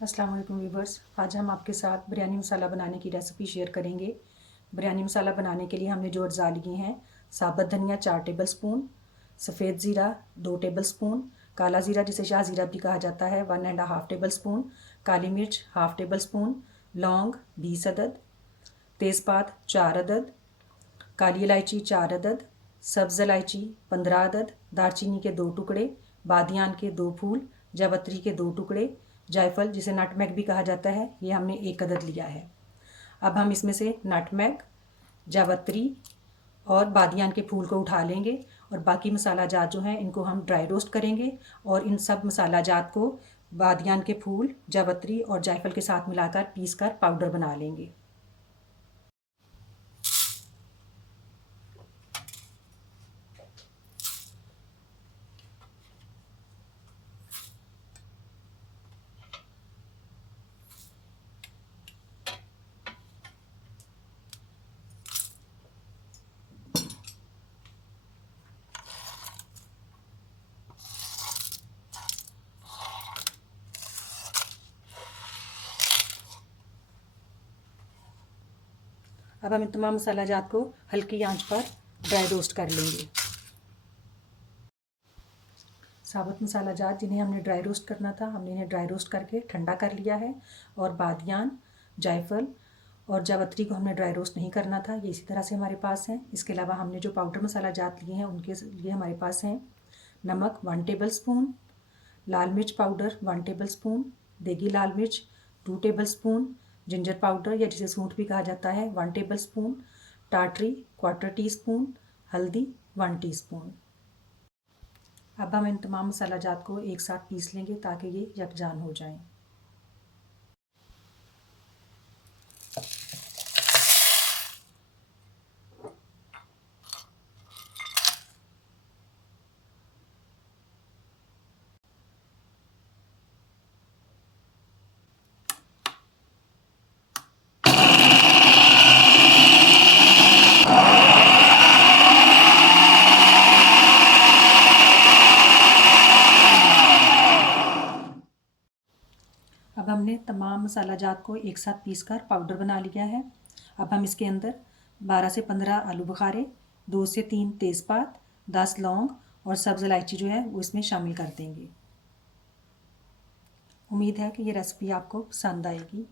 अस्सलाम वालेकुम व्यूवर्स। आज हम आपके साथ बिरयानी मसाला बनाने की रेसिपी शेयर करेंगे। बिरयानी मसाला बनाने के लिए हमने जो अज्जा लिए हैं, साबुत धनिया 4 टेबल स्पून, सफ़ेद ज़ीरा 2 टेबल स्पून, काला ज़ीरा जिसे शाह ज़ीरा भी कहा जाता है 1.5 टेबल स्पून, काली मिर्च 1/2 टेबल स्पून, लौंग 20 अदद, तेज़पात 4 अदद, काली इलायची 4 अदद, सब्ज़ इलायची 15 अदद, दालचीनी के 2 टुकड़े, बादियान के 2 फूल, जावित्री के 2 टुकड़े, जायफल जिसे नटमेग भी कहा जाता है, ये हमने 1 अदद लिया है। अब हम इसमें से नटमेग, जावित्री और बादियान के फूल को उठा लेंगे और बाकी मसाला जात जो हैं इनको हम ड्राई रोस्ट करेंगे और इन सब मसाला जात को बादियान के फूल, जावित्री और जायफल के साथ मिलाकर पीस कर पाउडर बना लेंगे। अब हम इन तमाम मसाला जात को हल्की आंच पर ड्राई रोस्ट कर लेंगे। साबुत मसाला जात जिन्हें हमने ड्राई रोस्ट करना था, हमने इन्हें ड्राई रोस्ट करके ठंडा कर लिया है और बादियान, जायफल और जावित्री को हमने ड्राई रोस्ट नहीं करना था, ये इसी तरह से हमारे पास हैं। इसके अलावा हमने जो पाउडर मसाला जात लिए हैं उनके लिए हमारे पास हैं नमक 1 टेबल स्पून, लाल मिर्च पाउडर 1 टेबल स्पून, देगी लाल मिर्च 2 टेबल स्पून, जिंजर पाउडर या जिसे सूंठ भी कहा जाता है 1 टेबल स्पून, टाटरी 1/4 टी स्पून, हल्दी 1 टीस्पून। अब हम इन तमाम मसाला जात को एक साथ पीस लेंगे ताकि ये यकजान हो जाएं। अब हमने तमाम मसाला जात को एक साथ पीसकर पाउडर बना लिया है। अब हम इसके अंदर 12 से 15 आलू बुखारे, 2 से 3 तेज़पात, 10 लौंग और सब्ज़ इलायची जो है वो इसमें शामिल कर देंगे। उम्मीद है कि ये रेसिपी आपको पसंद आएगी।